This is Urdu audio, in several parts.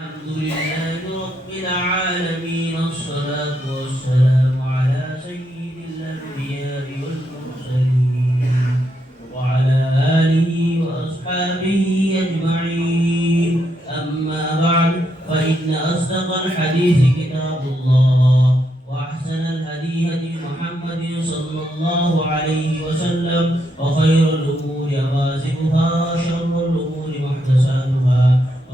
الحمد لله رب العالمين، الصلاة والسلام على سيد الأنبياء والمرسلين وعلى آله وأصحابه أجمعين. أما بعد، فإن أصدق الحديث كتاب الله، وأحسن الهدي هدي محمد صلى الله عليه وسلم، وخير الأمور محدثاتها، وشر الأمور محدثاتها،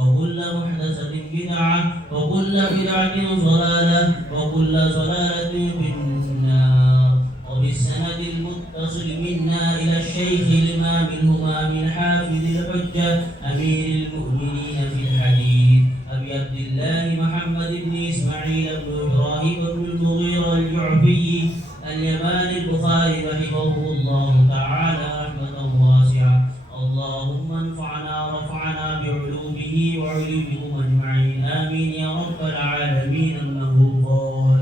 وكل محدثة بدعة، وكل بدعة ضلالة، وكل ضلالة في النار. وبالسند المتصل منا إلى الشيخ الإمام الهمام الحافظ الحجة أمير المؤمنين في الحديث أبي عبد الله محمد بن إسماعيل بن إبراهيم بن المغيرة الجعفي اليماني البخاري رحمه الله تعالى رحمة واسعة. اللهم انفعنا ورفعنا بعلومه وعلومكم أجمعين، آمين يا رب العالمين. أنه قال: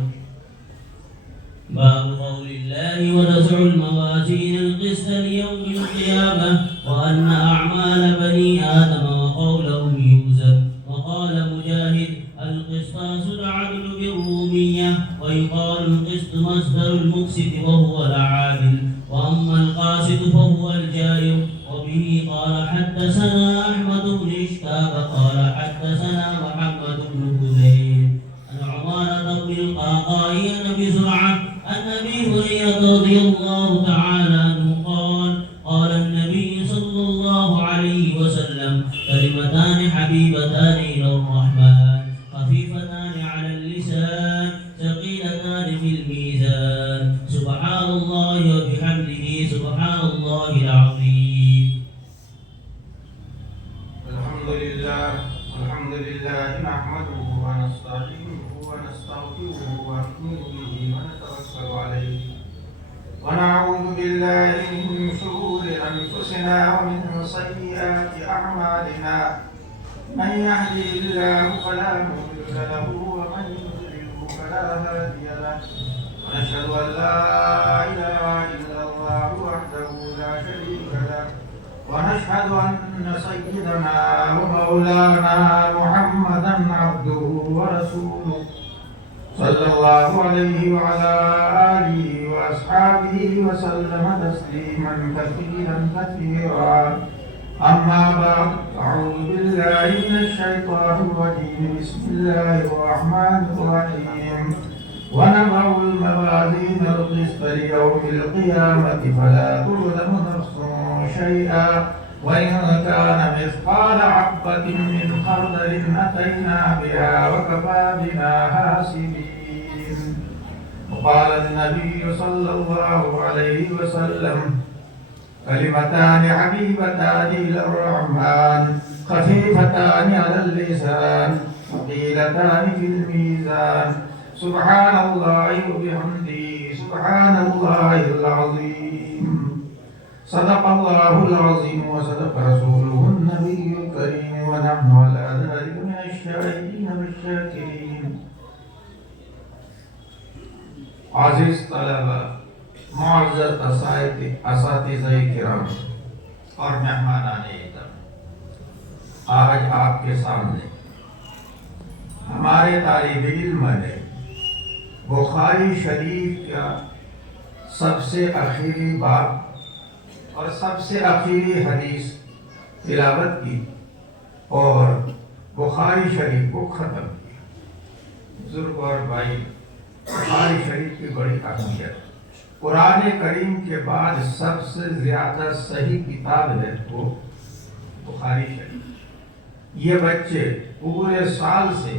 باب قول الله: ونزع الموازين القسط ليوم القيامة، وأن أعمال بني آدم وقولهم يوزن. وقال مجاهد: القسطاس العدل بالرومية، ويقال القسط مصدر المقسط وهو العادل، وأما القاسط فهو الجائر. وبه قال حدثنا أحمد بن إشتاق قال حدثنا محمد بن هذيل عن عمارة بن القعقاع عن أبي زرعة عن أبي هريرة رضي الله تعالى عنه قال: قال النبي صلى الله عليه وسلم: كلمتان حبيبتان إلى الرحمن، خفيفتان على اللسان، ثقيلتان في الميزان، سبحان الله وبحمده، سبحان الله العظيم. الحمد لله نحمده ونستعينه ونستغفره ونؤمن به ونتوكل عليه، ونعوذ بالله من شرور أنفسنا ومن سيئات أعمالنا. من يهده الله فلا مضل له، ومن يضلله فلا هادي له. ونشهد أن لا إله إلا الله وحده لا شريك له، ونشهد أن سيدنا ومولانا محمدا عبده ورسوله، صلى الله عليه وعلى آله وأصحابه وسلم تسليما كثيرا كثيرا. أما بعد، أعوذ بالله من الشيطان الرجيم. بسم الله الرحمن الرحيم. ونضع الموازين القسط ليوم القيامة فلا تظلم نفس شيئا، وإن كان مثقال حبة من خردل أتينا بها وكفى بنا حاسبين. وقال النبي صلى الله عليه وسلم: كلمتان حبيبتان إلى الرحمن، خفيفتان على اللسان، ثقيلتان في الميزان، سبحان الله وبحمده، سبحان الله العظيم. صدق الله العظيم وصدق رسوله النبي الكريم، ونحن على ذلك من الشاهدين والشاكرين. عزیز طلبہ، معزز اساتذہ کرام اور مہمانان اکرام، آج آپ کے سامنے ہمارے طالب علم نے بخاری شریف کا سب سے آخری باب اور سب سے آخری حدیث تلاوت کی اور بخاری شریف کو ختم کیا۔ بزرگ اور بھائی، بخاری شریف کی بڑی اہمیت، قرآن کریم کے بعد سب سے زیادہ صحیح کتاب ہے وہ بخاری شریف۔ یہ بچے پورے سال سے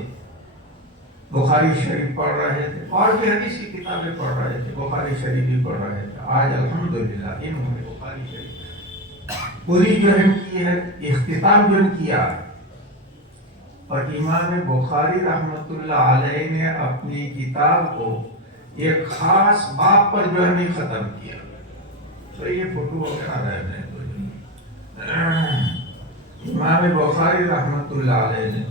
بخاری شریف پڑھ رہے تھے اور بھی حدیث کی کتابیں پڑھ رہے تھے، بخاری شریف بھی پڑھ رہے تھے۔ آج الحمدللہ انہوں نے بخاری شریف پوری جو کی ہے، اختتام جو کیا ہے، اور امام بخاری رحمۃ اللہ علیہ نے اپنی کتاب کو ایک خاص باب پر جو ہے ختم کیا۔ تو یہ فوٹو وغیرہ رہنے تو امام بخاری رحمۃ اللہ علیہ نے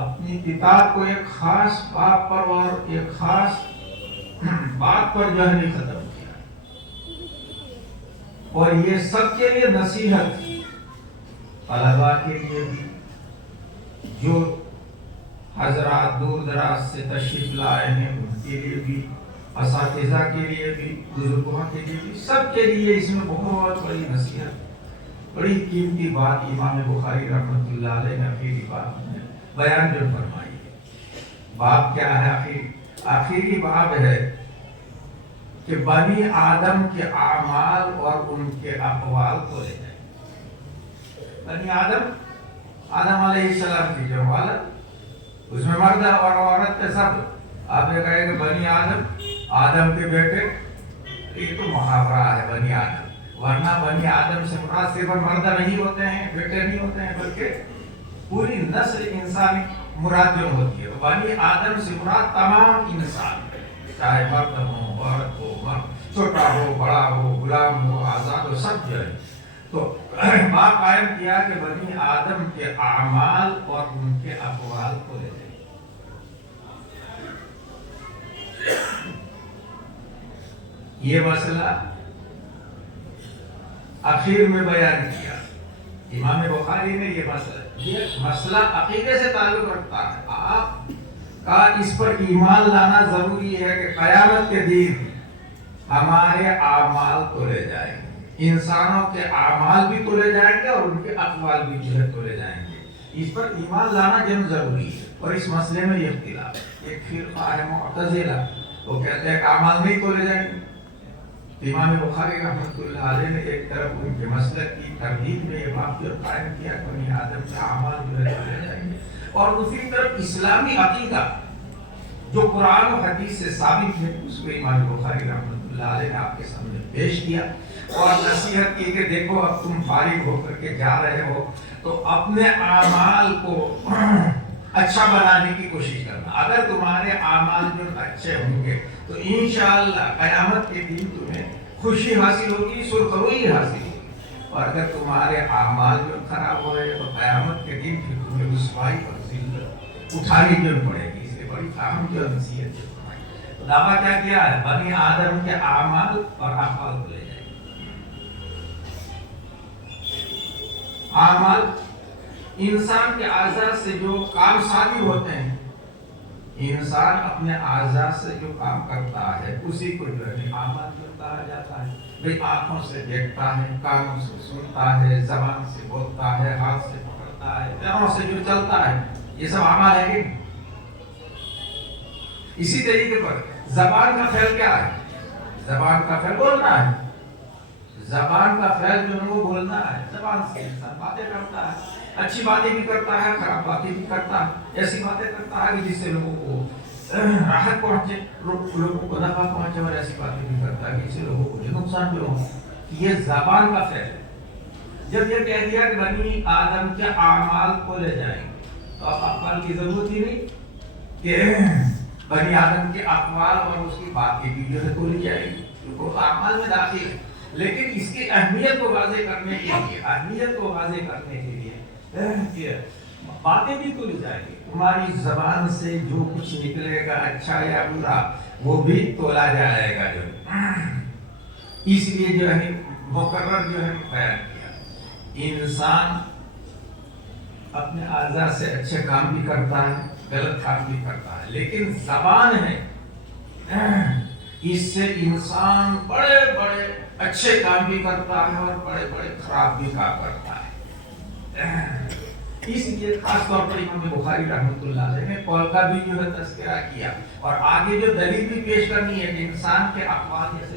اپنی کتاب کو ایک خاص باب پر اور ایک خاص بات پر جو ہے ختم کیا، اور یہ سب کے لیے نصیحت، طلباء کے لیے بھی جو حضرات دور دراز سے تشریف لائے ہیں ان کے لیے بھی، اساتذہ کے لیے بھی، بزرگوں کے لیے بھی، سب کے لیے اس میں بہت بڑی نصیحت، بڑی قیمتی بات امام بخاری رحمۃ اللہ علیہ نے آخری بات میں بیان جو فرمائی ہے۔ باب کیا ہے؟ آخری باب ہے کہ بنی آدم کے اعمال اور ان کے اقوال کو لے جائیں۔ بنی آدم علیہ السلام کی جو والد، اس میں مرد اور عورت کے سب، آپ یہ کہیں کہ بنی آدم کے بیٹے، یہ تو محاورہ ہے بنی آدم، ورنہ بنی آدم سے مراد صرف مرد نہیں ہوتے ہیں، بیٹے نہیں ہوتے ہیں، بلکہ پوری نسل انسانی مراد جو ہوتی ہے۔ بنی آدم سے مراد تمام انسان، چاہے مرد ہو، عورت ہو، چھوٹا ہو، بڑا ہو، غلام ہو، آزاد ہو، سب جو ہے۔ تو بات قائم کیا کہ بنی آدم کے اعمال اور ان کے اقوال کو لے جائیں۔ یہ مسئلہ اخیر میں بیان کیا امام بخاری نے۔ یہ مسئلہ عقیدے سے تعلق رکھتا ہے، آپ کا اس پر ایمان لانا ضروری ہے کہ قیامت کے دن ہمارے اعمال تولے جائیں گے، انسانوں کے اعمال بھی تولے جائیں گے اور ان کے اقوال بھی جو ہے تولے جائیں گے۔ اس پر ایمان لانا ضروری ہے۔ اور اس مسئلے میں یہ اختلاف ہے، ایک فرقہ ہے معتزلہ، وہ کہتے ہیں کہ اعمال نہیں تولے جائیں گے۔ امام بخاری رحمۃ اللہ علیہ نے ایک طرف ان کے مسلک کی تردید میں یہ بات قائم کیا کہ بنی آدم کے اعمال جو ہے تولے جائیں گے، اور دوسری طرف اسلامی عقیدہ جو قرآن و حدیث سے ثابت ہے، اس کو امام بخاری رحمۃ اللہ علیہ نے آپ کے سامنے پیش کیا اور نصیحت کی کہ دیکھو اب تم فارغ ہو کر کے جا رہے ہو تو اپنے اعمال کو اچھا بنانے کی کوشش کرنا۔ اگر تمہارے اعمال جو اچھے ہوں گے تو انشاءاللہ قیامت کے دن تمہیں خوشی حاصل ہوگی، سرخروئی حاصل ہوگی، اور اگر تمہارے اعمال جو خراب ہوئے تو قیامت کے دن پھر تمہیں رسوائی اور ذلت اٹھانی جو پڑے گی۔ اس سے بڑی اہم جو نصیحت جو فرمائی، تو دعویٰ کیا کیا ہے؟ بنی آدم کے اعمال اور اقوال کو لے جائیں۔ اعمال انسان کے اعضاء سے جو کام صادر ہوتے ہیں، انسان اپنے اعضاء سے جو کام کرتا ہے اسی کو جو ہے اعمال جو کہا جاتا ہے۔ بھئی آنکھوں سے دیکھتا ہے، کانوں سے سنتا ہے، زبان سے بولتا ہے، ہاتھ سے پکڑتا ہے، پیروں سے جو چلتا ہے، یہ سب اعمال ہے کہ اسی طریقے پر زبان کا فعل کیا ہے؟ زبان کا فعل بولنا ہے۔ زبان کا فعل جو ہے وہ بولنا ہے۔ زبان سے انسان باتیں کرتا ہے، اچھی باتیں بھی کرتا ہے، خراب باتیں بھی کرتا ہے، ایسی باتیں کرتا ہے جس سے لوگوں کو راحت پہنچے، لوگوں کو نفع پہنچے، اور ایسی باتیں بھی کرتا ہے جس سے لوگوں کو نقصان بھی ہو۔ یہ زبان کا فعل ہے۔ جب یہ کہہ دیا کہ بنی آدم کے اعمال کو لے جائیں تو اب اقوال کی ضرورت ہی نہیں کہ بنی آدم کے اقوال اور اس کی باتیں بھی جو ہے تولی جائیں گی، کیونکہ وہ اعمال میں داخل ہے۔ لیکن اس کی اہمیت کو واضح کرنے کے لیے باتیں بھی تولی جائیں گی۔ تمہاری زبان سے جو کچھ نکلے گا اچھا یا برا وہ بھی تولا جائے گا۔ جو اس لیے جو ہے مقرر جو ہے بیان کیا، انسان اپنے اعضاء سے اچھے کام بھی کرتا ہے، غلط کام بھی کرتا ہے، لیکن زبان ہے، اس سے انسان بڑے بڑے اچھے کام بھی کرتا ہے اور بڑے بڑے خراب بھی کام کرتا ہے۔ اس لیے خاص طور پر امام بخاری رحمۃ اللہ علیہ نے قول کا بھی جو ہے تذکرہ کیا، اور آگے جو دلیل بھی پیش کرنی ہے کہ انسان کے اقوال جیسے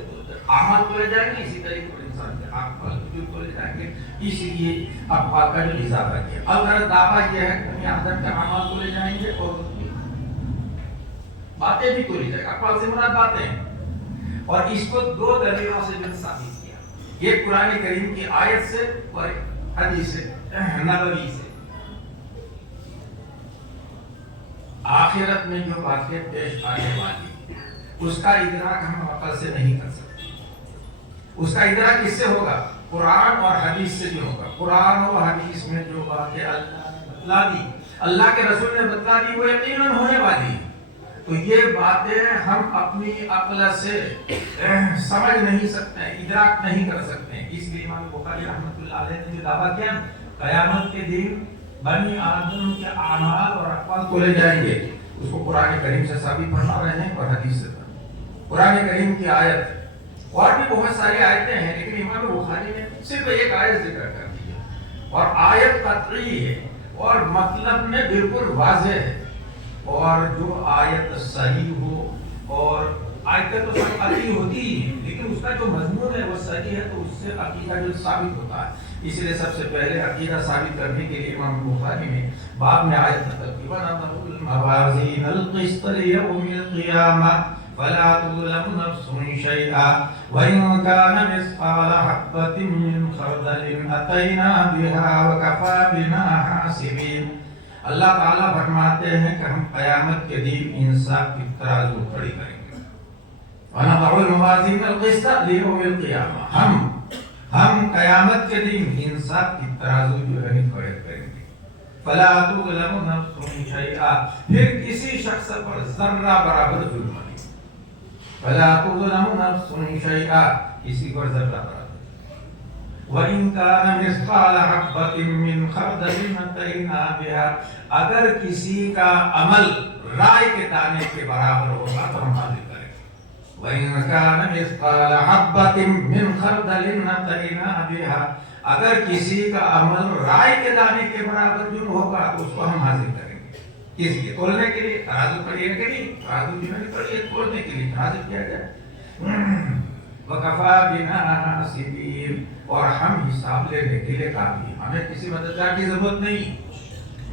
اعمال تولے جائیں گے، اسی طریقے پر انسان کے اقوال بھی تولے جائیں گے، اس لیے اقوال کا جو اضافہ کیا۔ اب دعویٰ یہ ہے کہ بنی آدم کے اعمال تولے جائیں گے اور باتیں بھی تولی جائیں گے۔ اقوال سے مراد باتیں ہیں، اور اس کو دو دلیلوں سے جو ثابت کیا، یہ قرآن کریم کی آیت سے اور حدیث نبوی سے۔ آخرت میں جو باتیں پیش آنے والی اس کا ادراک ہم عقل سے نہیں کر سکتے۔ اس کا ادراک کس سے ہوگا؟ قرآن اور حدیث سے جو ہوگا۔ قرآن اور حدیث میں جو باتیں اللہ نے بتلا دی، اللہ کے رسول نے بتلا دی، وہ یقیناً ہونے والی۔ تو یہ باتیں ہم اپنی عقل سے سمجھ نہیں سکتے، ادراک نہیں کر سکتے۔ اس لیے امام بخاری رحمۃ اللہ علیہ نے جو دعویٰ کیا، قیامت کے دن بنی آدم کے اعمال اور اقوال تولے جائیں گے. اس کو قرآن کریم سے ثابت فرما رہے ہیں اور حدیث سے. قرآن کریم کی آیت اور بھی بہت ساری آیتیں ہیں لیکن امام بخاری نے صرف ایک آیت ذکر کر دی ہے اور آیت قطعی ہے اور مطلب میں بالکل واضح ہے. اور جو آیت صحیح ہو اور آیتیں تو سب قطعی ہوتی ہی ہیں لیکن اس کا جو مضمون ہے وہ صحیح ہے تو اس سے عقیدہ جو ثابت ہوتا ہے. اس لیے سب سے پہلے عقیدہ ثابت کرنے کے لیے امام بخاری نے باب میں آیت نقل کی وَنَضَعُ الْمَوَازِينَ الْقِسْطَ لِيَوْمِ الْقِيَامَةِ فلا تظلم نفس شيئا وإن كان مثقال حبة من خردل أتينا بها وكفى بنا حاسبين. اللہ تعالیٰ فرماتے ہیں کہ ہم قیامت کے دن انصاف کی ترازو کھڑی کریں گے. وَنَضَعُ الْمَوَازِينَ الْقِسْطَ لِيَوْمِ الْقِيَامَةِ ہم قیامت کے دن انصاف کی ترازو جو ہے کھڑے کریں گے. فلا تظلم نفس شيئا پھر کسی شخص پر ذرہ برابر ظلم نہیں. فلا تظلم نفس شيئا کسی پر ذرہ برابر. وَإِن كَانَ مِثْقَالَ حَبَّةٍ مِّنْ خَرْدَلٍ أَتَيْنَا بِهَا اگر کسی کا عمل رائے کے دانے کے برابر ہوگا تو ہم حاضر کریں گے. وَإِن كَانَ مِثْقَالَ حَبَّةٍ مِّنْ خَرْدَلٍ أَتَيْنَا بِهَا اگر کسی کا عمل رائے کے دانے کے برابر جو ہوگا تو اس کو ہم حاضر کریں گے. کس کے تولنے کے لیے ترازو پڑی ہے کہ نہیں, ترازو جو ہے پڑی ہے تولنے کے لیے حاضر کیا جائے. وَكَفَى بِنَا حَاسِبِينَ اور ہم حساب لینے کے لیے کافی, ہمیں کسی مددگار کی ضرورت نہیں.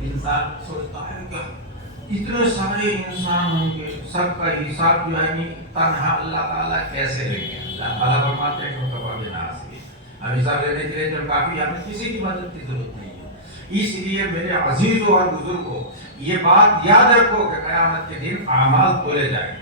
انسان سوچتا ہے کہ اتنے سارے انسان ہوں گے سب کا حساب جو ہے تنہا اللہ تعالیٰ کیسے لیں گے. اللہ تعالیٰ فرماتے ہیں کہ وَكَفَى بِنَا حَاسِبِينَ ہم حساب لینے کے لیے جب کافی, ہمیں کسی کی مدد کی ضرورت نہیں ہے. اس لیے میرے عزیزوں اور بزرگوں یہ بات یاد رکھو کہ قیامت کے دن اعمال تولے جائیں گے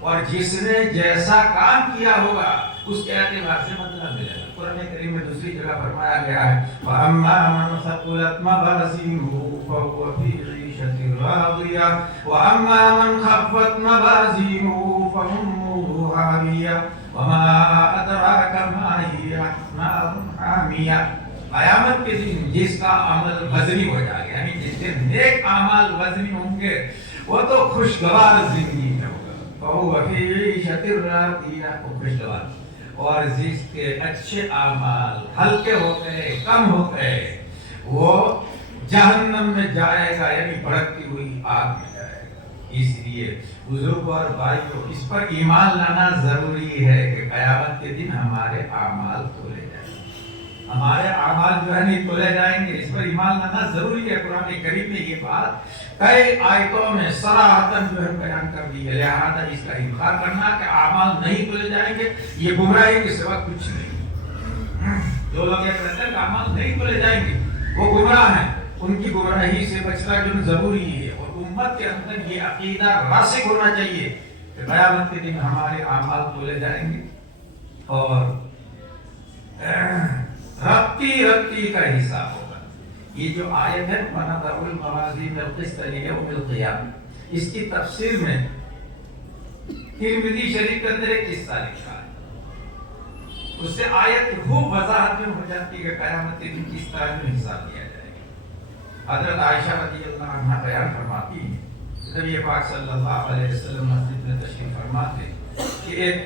اور جس نے جیسا کام کیا ہوگا اس کے اعتبار سے بدلہ ملے گا. قرآن کریم میں دوسری جگہ فرمایا گیا ہے فَأَمَّا مَنْ ثَقُلَتْ مَوَازِينُهُ فَهُوَ فِي عِيشَةٍ رَاضِيَةٍ وَأَمَّا مَنْ خَفَّتْ مَوَازِينُهُ فَأُمُّهُ هَاوِيَةٌ وَمَا أَدْرَاكَ مَا هِيَهْ نَارٌ حَامِيَةٌ. قیامت کے دن جس کا عمل وزنی ہو جائے گا یعنی جس کے نیک اعمال وزنی ہوں گے وہ تو خوشگوار زندگی میں ہوگا. فَهُوَ فِي عِيشَةٍ رَاضِيَةٍ وہ خوشگوار. اور جس کے اچھے اعمال ہلکے ہو گئے کم ہو گئے وہ جہنم میں جائے گا یعنی بھڑکتی ہوئی آگ میں جائے گا. اس لیے بزرگوں اور بھائیوں اس پر ایمان لانا ضروری ہے کہ قیامت کے دن ہمارے اعمال تولے جائیں گے. ہمارے اعمال جو ہے نہیں تولے جائیں گے, اس پر ایمان لانا ضروری ہے. قرآن کریم نے یہ بات کئی آیتوں میں صراحتاً جو ہے بیان کر دی ہے. لہذا اس کا انکار کرنا کہ اعمال نہیں تولے جائیں گے یہ گمراہی کے سوا کچھ نہیں. جو لوگ یہ کہتے ہیں کہ اعمال نہیں تولے جائیں گے وہ گمراہ ہیں. ان کی گمراہی سے بچنا جو ضروری ہے اور امت کے اندر یہ عقیدہ راسخ ہونا چاہیے کہ قیامت کے دن ہمارے اعمال تولے جائیں گے اور رتی کا حساب ہوگا. یہ جو آیت ہے وَنَضَعُ الْمَوَازِينَ الْقِسْطَ لِيَوْمِ الْقِيَامَةِ اس کی تفسیر میں ترمذی شریف کے اندر ایک قصہ لکھا ہے. اس سے آیت خوب وضاحت میں ہو جاتی ہے کہ قیامت کے دن کس طرح میں حساب لیا جائے گا. حضرت عائشہ رضی اللہ عنہا بیان فرماتی ہیں نبی پاک صلی اللہ علیہ وسلم مسجد میں تشریف فرما تھے کہ ایک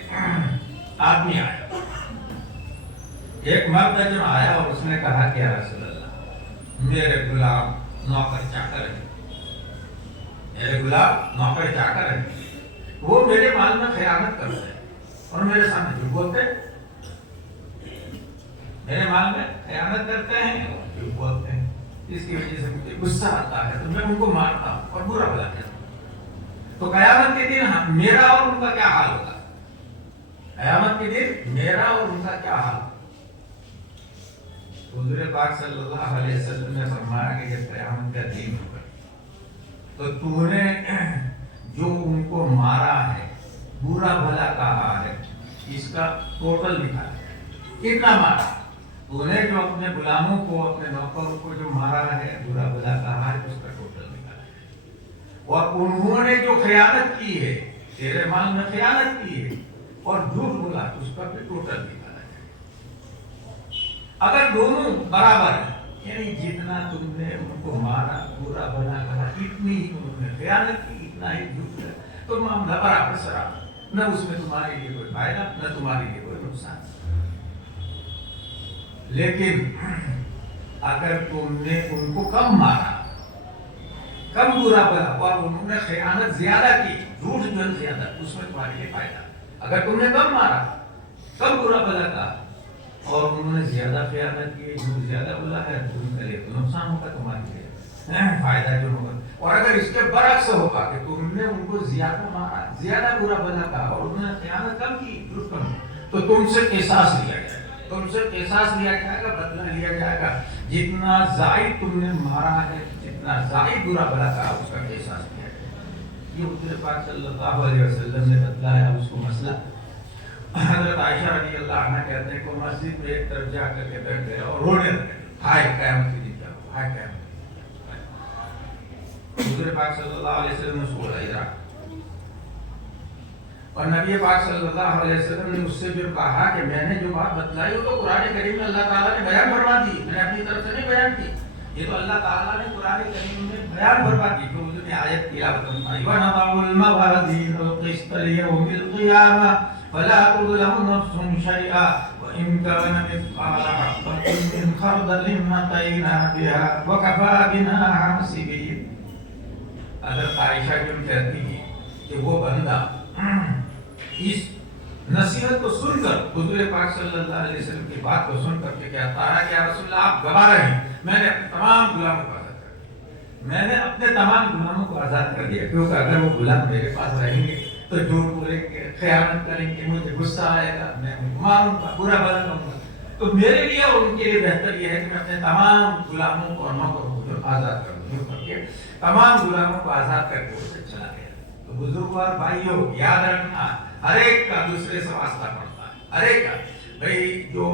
آدمی آیا, ایک مرد جو آیا اور اس نے کہا کہ یا رسول اللہ میرے غلام نوکر چاکر ہیں, میرے غلام نوکر چاکر ہیں, وہ میرے مال میں خیانت کرتے ہیں اور میرے سامنے جھوٹ بولتے ہیں. میرے مال میں خیانت کرتے ہیں اور جھوٹ بولتے ہیں. اس کی وجہ سے مجھے غصہ آتا ہے تو میں ان کو مارتا ہوں اور برا بھلا کہتا ہوں. تو قیامت کے دن میرا اور ان کا کیا حال ہوگا؟ قیامت کے دن میرا اور ان کا کیا حال ہوگا؟ حضور پاک صلی اللہ علیہ وسلم نے فرمایا کہ جب قیامت کا دن ہوگا تو تو نے جو ان کو مارا ہے برا بھلا کہا ہے اس کا ٹوٹل نکالا کتنا مارا. تو نے جو اپنے غلاموں کو اپنے نوکروں کو جو مارا ہے برا بھلا کہا ہے اس کا ٹوٹل نکالا ہے. اور انہوں نے جو خیانت کی ہے تیرے مال میں خیانت کی ہے اور جھوٹ بولا اس کا بھی ٹوٹل نکالا ہے. اگر دونوں برابر ہیں یعنی جتنا تم نے ان کو مارا برا بنا کہا اتنی ہی انہوں نے خیانت کی، اتنا ہی جھوٹ ہے، تو معاملہ برابر سرابر، نہ اس میں تمہارے لیے کوئی فائدہ نہ تمہارے لیے کوئی نقصان۔ لیکن اگر تم نے ان کو کم مارا، کم برا بنا اور انہوں نے خیانت زیادہ کی، جھوٹ جو ہے زیادہ، اس میں تمہارے لیے فائدہ۔ اگر تم نے کم مارا، کم برا بلا کہا اور انہوں نے زیادہ خیانت کی، جھوٹ زیادہ بولا ہے، تو ان کے لیے تو نقصان ہوگا، تمہارے لیے فائدہ جو ہوگا۔ اور اگر اس کے برعکس ہوگا کہ تم نے ان کو زیادہ مارا، زیادہ برا بلا کہا اور انہوں نے خیانت کم کی، جھوٹ کم، تو تم سے قصاص لیا جائے گا، تم سے قصاص لیا جائے گا، بدلہ لیا جائے گا۔ جتنا زائد تم نے مارا ہے، جتنا زائد برا بلا کہا، اس کا قصاص لیا جائے گا۔ یہ حضور پاک صلی اللہ علیہ وسلم نے بتلایا اس کو مسئلہ۔ حضرت عائشہ رضی اللہ عنہ کہتے ہیں کہ مسجد میں ایک طرف جا کر کے بیٹھ گئے اور رونے لگے، ہائے قیامت کے دن کیا ہو، ہائے قیامت۔ حضور پاک صلی اللہ علیہ وسلم نے سوچا ادھر، اور نبی پاک صلی اللہ علیہ وسلم نے اس سے پھر کہا کہ میں نے جو بات بتلائی وہ تو قرآن کریم میں اللہ تعالیٰ نے بیان فرما دی، میں نے اپنی طرف سے نہیں بیان کی، یہ تو اللہ تعالیٰ نے قرآن کریم میں بیان فرما دی۔ تو حضور نے آیت تلاوت فرمائی، وَنَضَعُ الْمَوَازِينَ الْقِسْطَ لِيَوْمِ الْقِيَامَةِ فَلَا تُظْلَمُ نَفْسٌ شَيْئًا وَإِنْ كَانَ مِثْقَالَ حَبَّةٍ مِّنْ خَرْدَلٍ أَتَيْنَا بِهَا وَكَفَىٰ بِنَا حَاسِبِينَ۔ حضرت عائشہ جو کہتی ہیں کہ وہ بندہ اس نصیحت کو سن کر، حضور پاک صلی اللہ علیہ وسلم کی بات کو سن کر کے کہتا ہے کہ یا رسول اللہ آپ گواہ رہے، میں نے اپنے تمام غلاموں کو آزاد کر دیا، میں نے اپنے تمام غلاموں کو آزاد کر دیا، کیونکہ اگر وہ غلام میرے پاس رہیں گے تو جھوٹ بولیں گے، خیانت کریں گے، مجھے غصہ آئے گا، میں ان کو ماروں گا، برا بھلا کروں گا، تو میرے لیے اور ان کے لیے بہتر یہ ہے کہ میں اپنے تمام غلاموں کو اور نوکروں کو جو آزاد کر دوں، کر کے تمام غلاموں کو آزاد کر کے اسے چلا گیا۔ تو بزرگوں اور بھائیوں یاد رکھنا، ہر ایک کا دوسرے سے واسطہ پڑتا ہے، ہر ایک کا، بھئی جو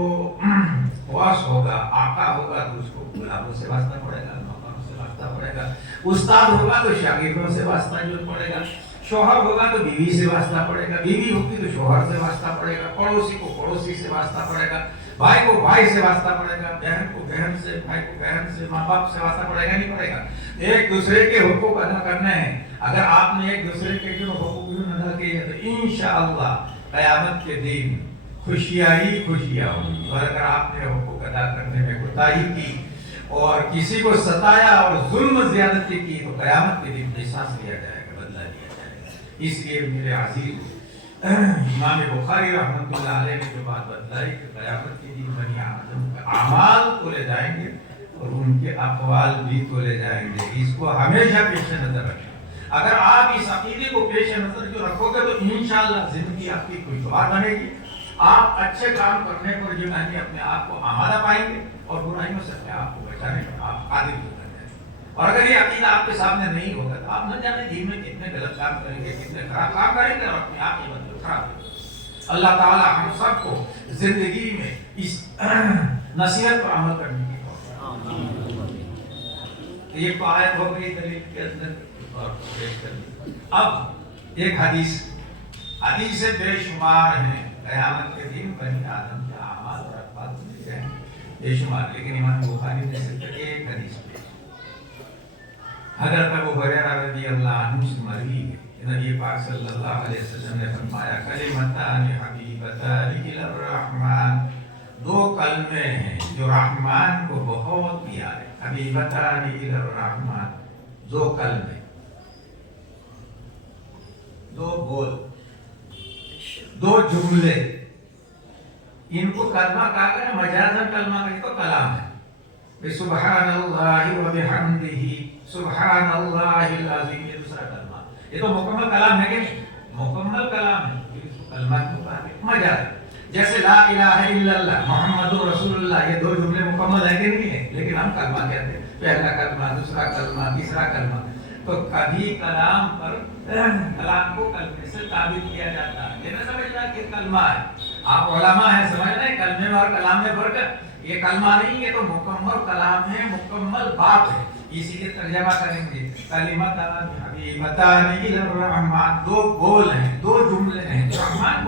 خواص ہوگا، آقا ہوگا تو اس کو غلاموں سے واسطہ پڑے گا، نوکروں سے واسطہ پڑے گا، استاد ہوگا تو شاگردوں سے واسطہ جو پڑے گا، شوہر ہوگا تو بیوی سے واسطہ پڑے گا، بیوی ہوگی تو شوہر سے واسطہ پڑے گا، پڑوسی کو پڑوسی سے واسطہ پڑے گا، بھائی کو بھائی سے واسطہ پڑے گا، بہن کو بہن سے، بھائی کو بہن سے، ماں باپ سے واسطہ پڑے گا، نہیں پڑے گا۔ ایک دوسرے کے حقوق ادا کرنے ہیں، اگر آپ نے ایک دوسرے کے جو حقوق ادا کیے تو انشاءاللہ قیامت کے دن خوشیاں ہی خوشیاں ہوں گی۔ اور اگر آپ نے حقوق ادا کرنے میں کوتاہی کی اور کسی کو ستایا اور ظلم زیادتی کی تو قیامت کے دن قصاص لیا جائے گا، بدلہ لیا جائے گا۔ اس لیے میرے عزیز، امام بخاری رحمۃ اللہ علیہ نے جو بات بتلائی کہ قیامت کے دن بنی آدم کے اعمال تولے جائیں گے اور ان کے اقوال بھی تولے جائیں گے، اس کو ہمیشہ پیش نظر رکھیں۔ اگر آپ اس عقیدے کو پیش نظر جو رکھو گے تو انشاءاللہ زندگی آپ کی خوشگوار بنے گی، آپ اچھے کام کرنے پر جو ہے اپنے آپ کو آمادہ پائیں گے اور برائیوں سے اپنے آپ کو بچانے پر آپ قادر ہو جائیں گے۔ اور اگر یہ عقیدہ آپ کے سامنے نہیں ہوگا تو آپ نہ جانے دین میں کتنے غلط کام کریں گے، کتنے خراب کام کریں گے اور اپنے آپ کی مطلب خراب ہوگا۔ اللہ تعالی ہم سب کو زندگی میں اس نصیحت پر عمل کرنے کی توفیق۔ یہ تو آیت ہو گئی دلیل کے اندر، اور اب ایک حدیث بے شمار ہیں، قیامت کے دن بنی آدم کے اعمال اور اقوال مل جائیں بے شمار، لیکن امام بخاری نے صرف ایک حدیث پیش۔ حضرت ابو ہریرہ رضی اللہ عنہ سے مروی ہے، نبی پاک صلی اللہ علیہ وسلم نے فرمایا کلمتان حبیبتان الی الرحمن، دو کلمے ہیں جو رحمان کو بہت پیارے، حبیبتان الی الرحمن، دو کلمے، دو بول، دو جملے، ان کو کلمہ کہا گیا، مجازاً کلمہ کا تو کلام ہے، سبحان اللہ و بحمدہ سبحان اللہ العظیم، یہ دوسرا کلمہ، یہ تو مکمل کلام ہے کہ نہیں؟ مکمل کلام ہے، کلمہ کو کہا گیا مجاز، جیسے لا الہ الا اللہ محمد رسول اللہ، یہ دو جملے مکمل ہے کہ نہیں ہے، لیکن ہم کلمہ کہتے ہیں، پہلا کلمہ، دوسرا کلمہ، تیسرا کلمہ، تو کبھی کلام پر کلام کو کلمے سے تعبیر کیا جاتا ہے، یہ نہ سمجھنا کہ کلمہ ہے، آپ علماء ہیں سمجھ رہے ہیں کلمے میں اور کلام میں فرق ہے، یہ کلمہ نہیں، یہ تو مکمل کلام ہے، مکمل بات ہے، اسی کے ترجمہ کریں گے کلمتان حبیبتان الی الرحمن، دو بول ہیں، دو جملے ہیں، رحمان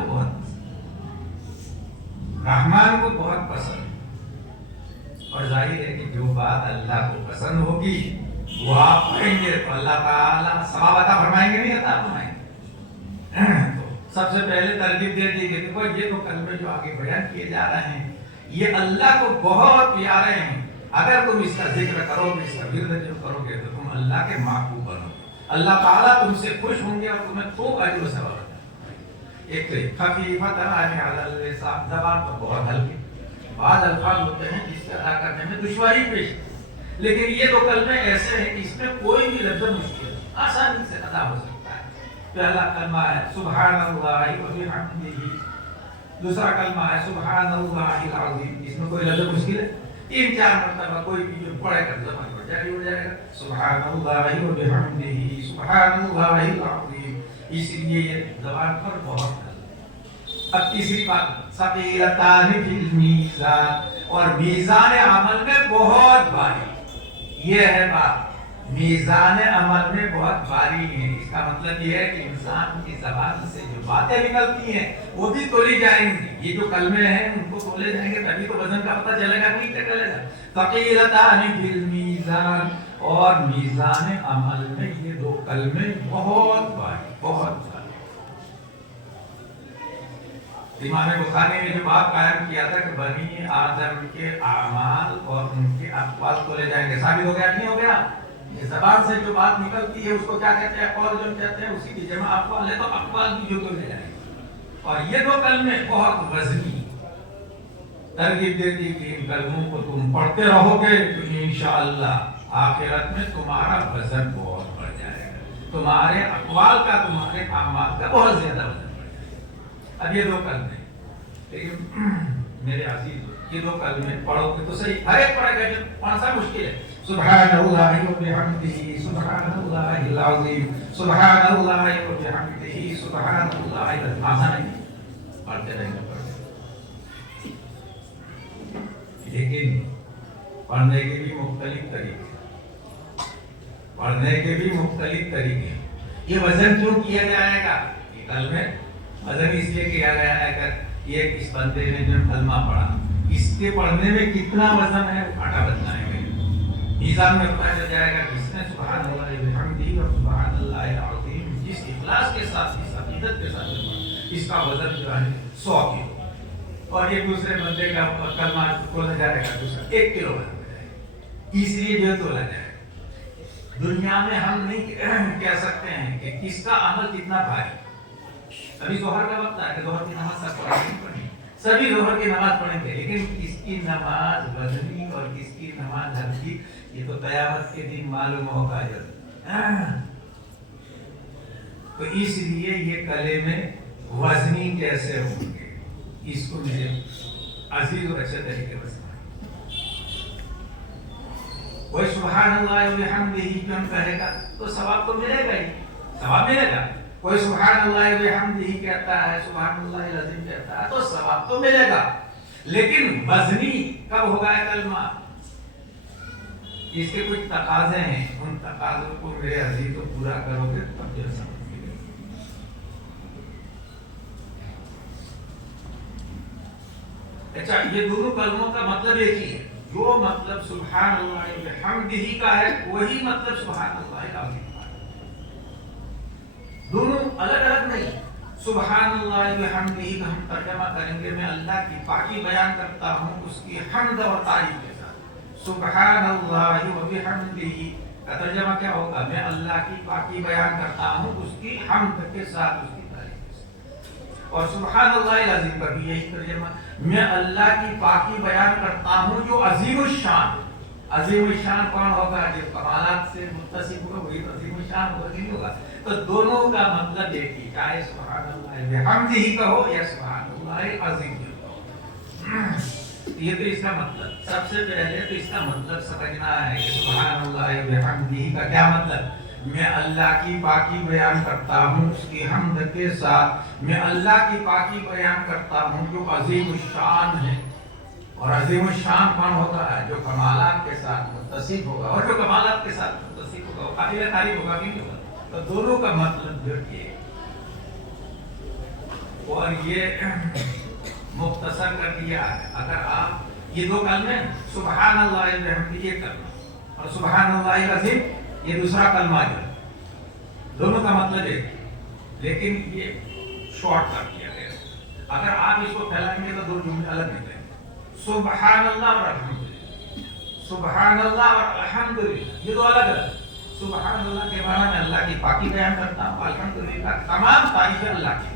کو بہت پسند ہے، اور ظاہر ہے کہ جو بات اللہ کو پسند ہوگی وہ آپ پڑھیں گے تو اللہ تعالیٰ ثواب عطا فرمائیں گے، نہیں عطا فرمائیں گے؟ تو سب سے پہلے ترغیب دے دی کہ دیکھو یہ تو کلمے جو آگے بیان کیے جا رہے ہیں یہ اللہ کو بہت پیارے ہیں، اگر تم اس کا ذکر کرو گے، اس کا ورد جو کرو گے تو تم اللہ کے محبوب بنو گے، اللہ تعالیٰ تم سے خوش ہوں گے اور تمہیں خوب اجر و ثواب عطا فرمائیں گے۔ ایک تو خفیفۃ علی اللسان، زبان پر بہت ہلکی، بعض الفاظ ہوتے ہیں جس سے ادا کرنے میں دشواری پیش، لیکن یہ دو کلمے ایسے ہیں کہ اس میں کوئی بھی لفظ مشکل آسانی سے ادا ہو سکتا ہے۔ پہلا کلمہ ہے سبحان اللہ و بحمدہ، دوسرا کلمہ ہے سبحان اللہ العظیم، اس میں کوئی لفظ مشکل ہے؟ 3-4 مرتبہ کوئی بھی جو پڑھے گا زبان پر جاری ہو جائے گا، سبحان اللہ و بحمدہ سبحان اللہ العظیم، اس لیے یہ زبان پر بہت۔ اب تیسری بات ثقیلتان فی المیزان، اور میزان عمل میں بہت بھاری، یہ ہے بات، میزان عمل میں بہت بھاری ہے۔ اس کا مطلب یہ ہے کہ انسان کی زبان سے جو باتیں نکلتی ہیں وہ بھی تولی جائیں گی، یہ جو کلمے ہیں ان کو تولے جائیں گے تبھی تو وزن کا پتہ چلے گا، نہیں چلے گا۔ ثقیلتان فی المیزان، اور میزان عمل میں یہ دو کلمے بہت بھاری، بہت بھاری۔ امام بخاری نے جو باب قائم کیا تھا کہ بنی آدم کے اعمال اور ان کے اقوال تولے جائیں گے، ثابت ہو گیا نہیں ہو گیا؟ یہ زبان سے جو بات نکلتی ہے اس کو کیا کہتے ہیں؟ اقوال جو کہتے ہیں، اسی کی جمع اقوال ہے، تو اقوال بھی جو تولے جائیں گے۔ اور یہ دو کلمے بہت وزنی، ترغیب دیتی کہ ان کلموں کو تم پڑھتے رہو گے تو انشاءاللہ آخرت میں تمہارا وزن بہت بڑھ جائے گا، تمہارے اقوال کا، تمہارے اعمال کا بہت زیادہ وزن۔ اب یہ دو کلمے، لیکن میرے عزیز یہ دو کلمے پڑھو گے تو صحیح، ہر ایک پڑھے گا، کون سا مشکل ہے؟ سبحان اللہ و بحمدہ سبحان اللہ العظیم سبحان اللہ و بحمدہ سبحان اللہ العظیم، آسان نہیں، پڑھتے رہیں گے پڑھتے، لیکن پڑھنے کے بھی مختلف طریقے، پڑھنے کے بھی مختلف طریقے۔ یہ وزن کیوں کیا جائے گا؟ یہ کلمے وزن اس لیے کیا گیا ہے کہ یہ اس بندے نے جو کلمہ پڑھا اس کے پڑھنے میں کتنا وزن ہے آٹا بتلائیں گے، میزان میں پتہ چل جائے گا کہ اس نے سبحان اللہ و بحمدہ اور سبحان اللہ العظیم جس اخلاص کے ساتھ، اس عقیدت کے ساتھ اس کا وزن جو ہے 100 کلو، اور یہ دوسرے بندے کا کلمہ تولا جائے گا دوسرا 1 کلو وزن ہو جائے گا، اس لیے جو تولا جائے گا۔ دنیا میں ہم نہیں کہہ سکتے ہیں کہ کس کا عمل کتنا بھاری۔ ابھی ظہر کا وقت ہے کہ ظہر کی نماز سب پڑھیں، سبھی ظہر کی نماز پڑھیں گے، لیکن کس کی نماز وزنی اور کس کی نماز ہلکی یہ تو قیامت کے دن معلوم ہوگا۔ تو اس لیے یہ کلمے وزنی کیسے ہوں گے، اس کو مجھے عزیز اور اچھے طریقے سے کوئی سبحان اللہ و بحمدہ کیوں کہے گا تو ثواب تو ملے گا ہی، ثواب ملے گا۔ کوئی سبحان اللہ و بحمدہ کہتا ہے، سبحان اللہ العظیم کہتا ہے تو ثواب تو ملے گا، لیکن وزنی کب ہوگا کلمہ؟ اس کے کچھ تقاضے ہیں، ان تقاضوں کو میرے عزیز کو پورا کرو گے تب جو سمجھ ملے گا۔ اچھا، یہ دونوں کلموں کا مطلب ایک ہی ہے، جو مطلب سبحان اللہ و بحمدہ کا ہے وہی مطلب سبحان اللہ العظیم کا ہے، دونوں الگ الگ نہیں۔ سبحان اللہ و بحمدہ کا ہم ترجمہ کریں گے، میں اللہ کی پاکی بیان کرتا ہوں اس کی حمد اور تعریف کے ساتھ۔ سبحان اللہ و بحمدہ کا ترجمہ کیا ہوگا؟ میں اللہ کی پاکی بیان کرتا ہوں اس کی حمد کے ساتھ، اس کی تعریف کے ساتھ۔ اور سبحان اللہ العظیم کا بھی یہی ترجمہ، میں اللہ کی پاکی بیان کرتا ہوں جو عظیم الشان۔ عظیم الشان کون ہوگا؟ جو کمالات سے متصف ہوگا وہی عظیم الشان ہوگا، نہیں ہوگا؟ تو دونوں کا مطلب ایک ہی، چاہے سبحان اللہ بحمدہ کہو یا سبحان اللہ العظیم کہو۔ یہ تو اس کا مطلب، سب سے پہلے تو اس کا مطلب سمجھنا ہے کہ سبحان اللہ بحمدہ کا کیا مطلب؟ میں اللہ کی پاکی بیان کرتا ہوں اس کی حمد کے ساتھ، میں اللہ کی پاکی بیان کرتا ہوں جو عظیم الشان ہے۔ اور عظیم الشان کون ہوتا ہے؟ جو کمالات کے ساتھ متصف ہوگا، اور جو کمالات کے ساتھ متصف ہوگا وہ قابل تعریف ہوگا کہ نہیں ہوگا؟ تو دونوں کا مطلب جو یہ، اور یہ مختصر کر دیا ہے۔ اگر آپ یہ دو کلمے سبحان اللہ بحمدہ یہ کلمہ اور سبحان اللہ العظیم یہ دوسرا کلمہ ہے، دونوں کا مطلب ہے، لیکن یہ شارٹ کر دیا گیا۔ اگر آپ اس کو پھیلائیں گے تو دو جملے الگ نکلیں گے، سبحان اللہ اور الحمدللہ، سبحان اللہ اور الحمدللہ یہ دو الگ الگ۔ سبحان اللہ کے معنی میں اللہ کی پاکی بیان کرتا ہوں، الحمدللہ تمام تعریفیں اللہ کی۔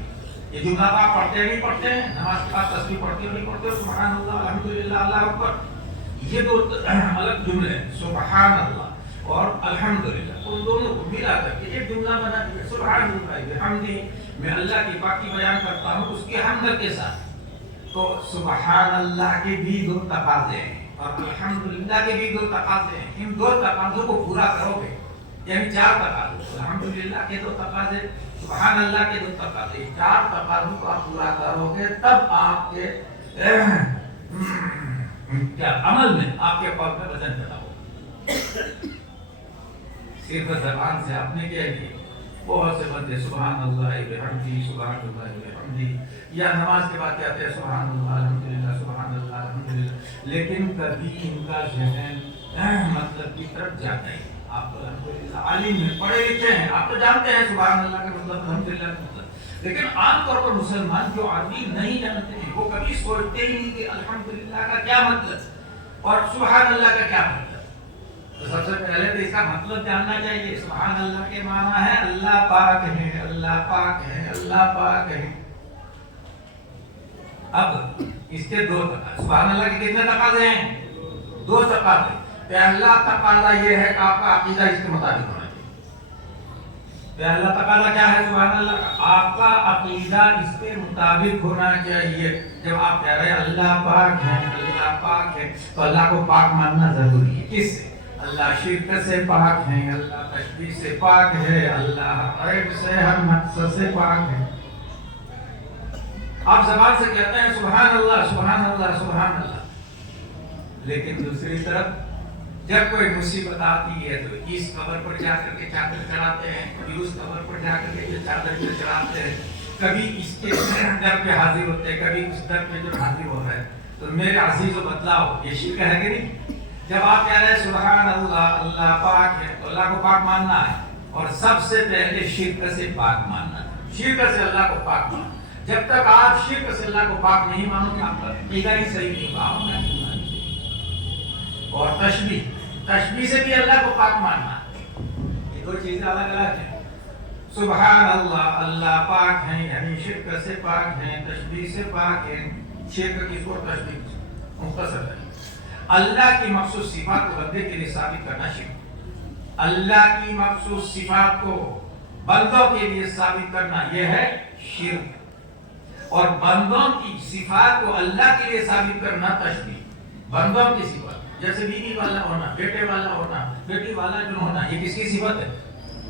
یہ جملہ آپ پڑھتے نہیں پڑھتے ہیں، نماز کے بعد تسبیح پڑھتے ہو نہیں پڑھتے ہو، سبحان اللہ الحمدللہ اللہ اکبر، یہ دو الگ جملے ہیں، سبحان اللہ اور الحمدللہ، ان دونوں کو ملا کر کے ایک جملہ بنا دیا۔ سبحان اللہ بحمدہ، میں اللہ کی پاکی بیان کرتا ہوں اس کی حمد کے ساتھ۔ تو سبحان اللہ کے بھی دو تقاضے ہیں اور الحمدللہ کے بھی دو تقاضے ہیں، ان دو تقاضوں کو پورا کرو گے یعنی چار تقاضے، الحمدللہ کے دو تقاضے، سبحان اللہ کے دو تقاضے، چار تقاضوں کو آپ پورا کرو گے تب آپ کے کیا عمل میں آپ کے قول میں وزن پیدا ہوگا۔ صرف زبان سے آپ نے کیا کیا، بہت سے بندے سبحان اللہ بحمدہ سبحان اللہ بحمدہ یا نماز کے بعد کہتے ہیں سبحان اللہ الحمدللہ سبحان اللہ الحمدللہ، لیکن کبھی ان کا ذہن مطلب کی طرف جاتا ہے۔ آپ تو الحمدللہ عالم ہیں، پڑھے لکھے ہیں، آپ تو جانتے ہیں سبحان اللہ کا مطلب الحمدللہ کا مطلب، لیکن عام طور پر مسلمان جو عربی نہیں جانتے ہیں وہ کبھی سوچتے ہی نہیں کہ الحمدللہ کا کیا مطلب اور سبحان اللہ کا کیا مطلب۔ تو سب سے پہلے تو اس کا مطلب جاننا چاہیے۔ سبحان اللہ کے معنی ہے اللہ پاک ہے، اللہ پاک ہے، اللہ پاک ہے۔ اب اس کے دو تقاضے، سبحان اللہ کے کتنے تقاضے ہیں؟ دو تقاضے۔ پہلا تقاضا یہ ہے کہ آپ کا عقیدہ اس کے مطابق ہونا چاہیے۔ پہلا تقاضا کیا ہے سبحان اللہ کا؟ آپ کا عقیدہ اس کے مطابق ہونا چاہیے۔ جب آپ کہہ رہے ہیں اللہ پاک ہے، اللہ پاک ہے، تو اللہ کو پاک ماننا ضروری ہے۔ کس سے؟ اللہ شرک سے پاک ہے، اللہ تشبیہ سے پاک ہے، اللہ عیب سے ہر نقص سے پاک ہے۔ آپ زبان سے کہتے ہیں سبحان اللہ سبحان اللہ سبحان اللہ، لیکن دوسری طرف جب کوئی مصیبت آتی ہے تو اس قبر پر جا کر کے چادر چڑھاتے ہیں، کبھی اس قبر پر جا کر کے چادر چڑھاتے ہیں، کبھی اس کے در پہ حاضر ہوتے ہیں، کبھی اس در پہ جو حاضر ہو رہا ہے۔ تو میرے عزیزو بتلاؤ یہ شرک ہے کہ نہیں؟ جب آپ کہہ رہے ہیں سبحان اللہ اللہ پاک ہے تو اللہ کو پاک ماننا ہے، اور سب سے پہلے شرک سے پاک ماننا ہے، شرک سے اللہ کو پاک ماننا۔ جب تک آپ شرک سے اللہ کو پاک نہیں مانو گے آپ کا عقیدہ ہی صحیح نہیں ہوگا۔ اور تشبیہ سے بھی اللہ کو پاک ماننا، یہ دو چیزیں الگ الگ ہیں۔ سبحان اللہ اللہ پاک ہیں یعنی شرک سے پاک ہیں، تشبیہ سے پاک ہیں۔ شرک کس کو، تشبیہ مختصر ہے۔ اللہ کی مخصوص صفات کو بندے کے لیے ثابت کرنا شرک، اللہ کی مخصوص صفات کو بندوں کے لیے ثابت کرنا یہ ہے شرک، اور بندوں کی صفات کو اللہ کے لیے ثابت کرنا تشبیہ۔ بندوں کی صفات جیسے بیوی والا ہونا، بیٹے والا ہونا، بیٹی والا جو ہونا، یہ کس کی صفت ہے؟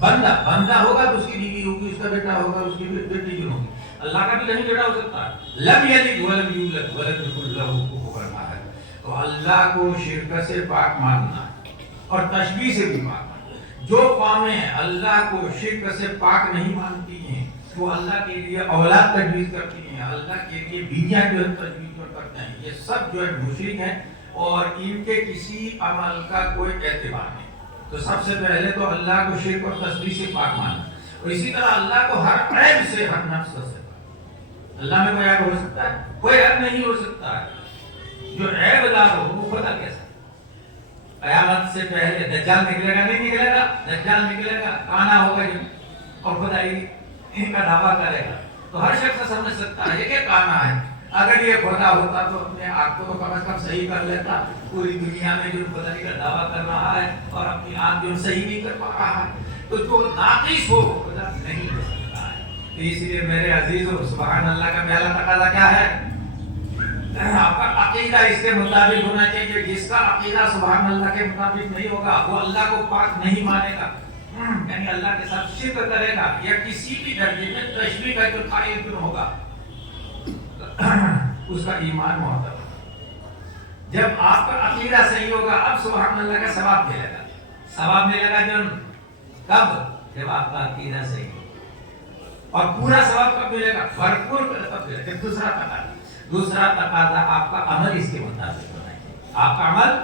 بندہ ہوگا تو اس کی بیوی ہوگی، اس کا بیٹا ہوگا، اس کی بیٹی جو ہوگی۔ اللہ کا بھی نہیں بیٹا ہو سکتا ہے، لم یلد ولم یولد ولم یکن لہ کفوا احد۔ تو اللہ کو شرک سے پاک ماننا اور تشبیہ سے بھی پاک ماننا۔ جو قومیں اللہ کو شرک سے پاک نہیں مانتی ہیں وہ اللہ کے لیے اولاد تجویز کرتی ہیں، اللہ کے لیے بیویاں جو ہے تجویز کرتے ہیں، یہ سب جو ہے مشرک ہیں اور ان کے کسی عمل کا کوئی اعتبار نہیں۔ تو سب سے پہلے تو اللہ کو شرک اور تشبیہ سے پاک ماننا، اور اسی طرح اللہ کو ہر عیب سے، ہر نقص سے پاک۔ اللہ میں کوئی عیب ہو سکتا ہے؟ کوئی عیب نہیں ہو سکتا ہے۔ جو عیب دار ہو وہ خدا کیسا؟ قیامت سے پہلے دجال نکلے گا نہیں نکلے گا؟ دجال نکلے گا، کانا ہوگا جو اور خدائی کا دعویٰ کرے گا، تو ہر شخص سمجھ سکتا ہے یہ کہ کانا ہے۔ اگر یہ خدا ہوتا تو اپنے آپ کو تو کم از کم صحیح کر لیتا۔ پوری دنیا میں جو خدائی کا دعویٰ کر رہا ہے اور اپنی آنکھ جو صحیح نہیں کر پا رہا ہے، تو جو ناقص ہو وہ خدا نہیں ہو سکتا ہے۔ تو اس لیے میرے عزیزو سبحان اللہ کا پہلا تقاضا کیا ہے؟ آپ کا عقیدہ اس کے مطابق ہونا چاہیے۔ جس کا عقیدہ سبحان اللہ کے مطابق نہیں ہوگا وہ اللہ کو پاک نہیں مانے گا، یعنی اللہ کے ساتھ شرک کرے گا یا کسی بھی درجے میں تشبیہ کا جو قائل ہوگا اس کا ایمان معطل ہوگا۔ جب آپ کا عقیدہ صحیح ہوگا اب سبحان اللہ کا ثواب ملے گا۔ ثواب ملے گا کب؟ جب آپ کا عقیدہ صحیح ہوگا، اور پورا ثواب کب ملے گا؟ بھرپور تب ملے گا۔ دوسرا تقاضا آپ کا عمل اس کے مطابق ہونا ہے۔ آپ کا عمل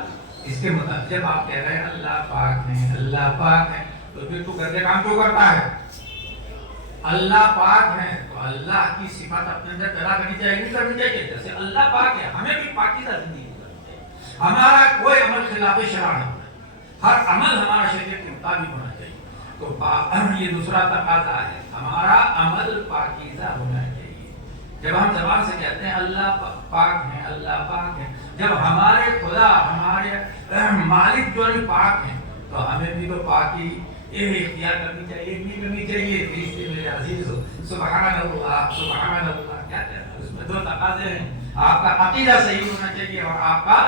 اس کے مطابق. جب آپ کہہ رہے ہیں اللہ پاک ہے اللہ پاک ہے تو پھر تو گندے کام کیوں کرتا ہے؟ اللہ پاک ہے تو اللہ کی صفات اپنے اندر پیدا کرنی چاہیے نہیں کرنی چاہیے. جیسے اللہ پاک ہے ہمیں بھی پاکیزہ زندگی گزارنی چاہیے. ہمارا کوئی عمل خلاف شرع نہ ہونا چاہیے. ہر عمل ہمارا شریعت کے مطابق ہونا چاہیے. تو یہ دوسرا تقاضا ہے ہمارا عمل پاکیزہ ہونا چاہیے. جب ہم زبان سے کہتے ہیں اللہ پاک ہے اللہ پاک ہے، جب ہمارے خدا ہمارے مالک جو پاک ہیں تو ہمیں بھی تو پاکی اختیار کرنی چاہیے نہیں کرنی چاہیے. اس لیے میرے عزیز ہو سبحان اللہ سبحان اللہ کیا کہتے ہیں اس میں دو تقاضے ہیں. آپ کا عقیدہ صحیح ہونا چاہیے اور آپ کا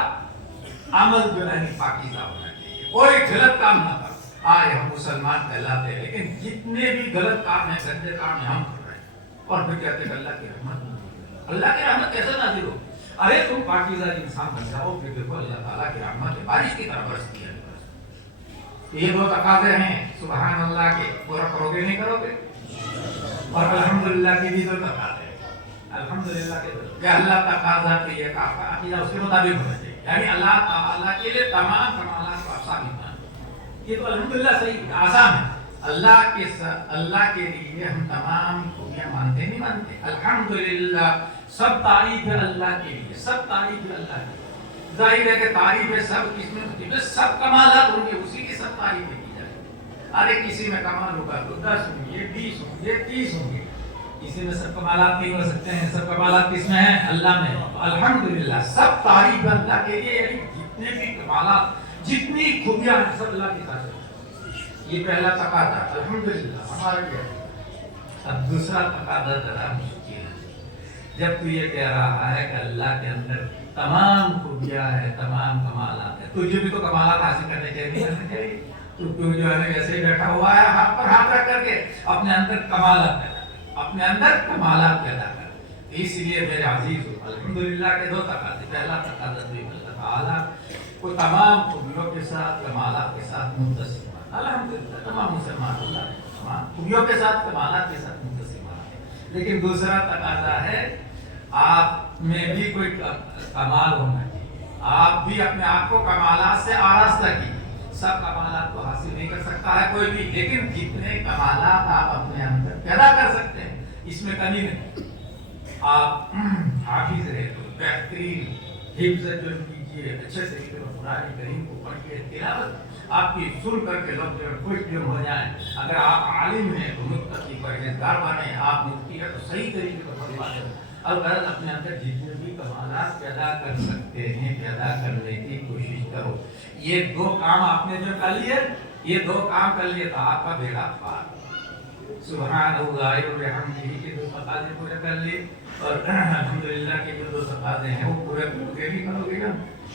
عمل جو ہے پاکیزہ ہونا چاہیے. کوئی غلط کام نہ کرو. آج ہم مسلمان کہلاتے ہیں لیکن جتنے بھی غلط کام ہیں گندے کام ہیں ہم کر رہے ہیں اور پھر کہتے ہیں اللہ کی رحمت نازل. اللہ کی رحمت کیسے نازل ہو؟ ارے تم پاکیزہ انسان بن جاؤ پھر دیکھو اللہ تعالیٰ کی رحمت بارش کی طرح برستی ہے. یہ دو تقاضے ہیں سبحان اللہ کے. پورا کرو گے نہیں کرو گے؟ اور الحمدللہ کے بھی دو تقاضے ہیں. الحمدللہ کے دو کہ اللہ تقاضا تو یہ کہا کا عقیدہ اس کے مطابق ہونا چاہیے. یعنی اللہ تعالیٰ کے لیے تمام کمالات کو آسان ہونا. یہ تو الحمدللہ صحیح آسان ہے. اللہ کے لیے ہم تمام خوبیاں مانتے نہیں مانتے. الحمدللہ سب تعریف ہے اللہ کے لیے. سب تعریف ہے اللہ کے لیے. ظاہر ہے کہ تعریفیں سب کس میں ہوتی ہے؟ سب کمالات ہوں گے اسی کی سب تعریفیں کی جائیں. ارے کسی میں کمال ہوگا تو 10 ہوں گے 20 ہوں گے 30 ہوں گے. کسی میں سب کمالات نہیں ہو سکتے ہیں. سب کمالات کس میں ہیں؟ اللہ میں. الحمدللہ سب تعریف اللہ کے لیے. یعنی جتنے بھی کمالات جتنی خوبیاں ہیں سب اللہ کی ذات ہے. یہ پہلا تقاضا الحمدللہ ہمارا کیا ہے. اب دوسرا تقاضا ذرا مشکل ہے. جب تو یہ کہہ رہا ہے کہ اللہ کے اندر تمام خوبیاں ہیں تمام کمالات ہیں تجھے بھی تو کمالات حاصل کرنے کے لیے کرنے چاہیے. تو جو ہے ویسے ہی بیٹھا ہوا ہے ہاتھ پر ہاتھ رکھ کر کے اپنے اندر کمالات پیدا کر اپنے اندر کمالات پیدا کر. اس لیے میرے عزیز الحمدللہ کے دو تقاضے. پہلا تقاضا تو اللہ تعالیٰ کو تمام خوبیوں کے ساتھ کمالات کے ساتھ متصف. الحمدللہ تمام مسلمان اللہ تمام خوبیوں کے ساتھ کمالات کے ساتھ متصف ہیں. لیکن دوسرا تقاضا ہے آپ میں بھی کوئی کمال ہونا چاہیے. آپ بھی اپنے آپ کو کمالات سے آراستہ کیجیے. سب کمالات کو حاصل نہیں کر سکتا ہے کوئی بھی لیکن جتنے کمالات آپ اپنے اندر پیدا کر سکتے ہیں اس میں کمی نہیں. آپ حافظ رہے تو بہترین حفظ جو کیجیے اچھے طریقے سے قرآن کریم کو پڑھیے تلاوت آپ کی سن کر کے لفظ جو خوش جو ہو جائیں. اگر آپ عالم ہیں تو متقی پرہیزگار بنیں. آپ مفتی ہیں تو صحیح طریقے سے فتویٰ دیں. اگر اپنے اندر جتنے بھی کمالات پیدا کر سکتے ہیں پیدا کرنے کی کوشش کرو. یہ دو کام آپ نے جو کر لیے یہ دو کام کر لیے تو آپ کا بیڑا پار. سبحان اللہ و بحمدہ کے دو تقاضے پورے کر لیے اور الحمدللہ کے جو دو تقاضے ہیں وہ پورے بھی کرو گے نا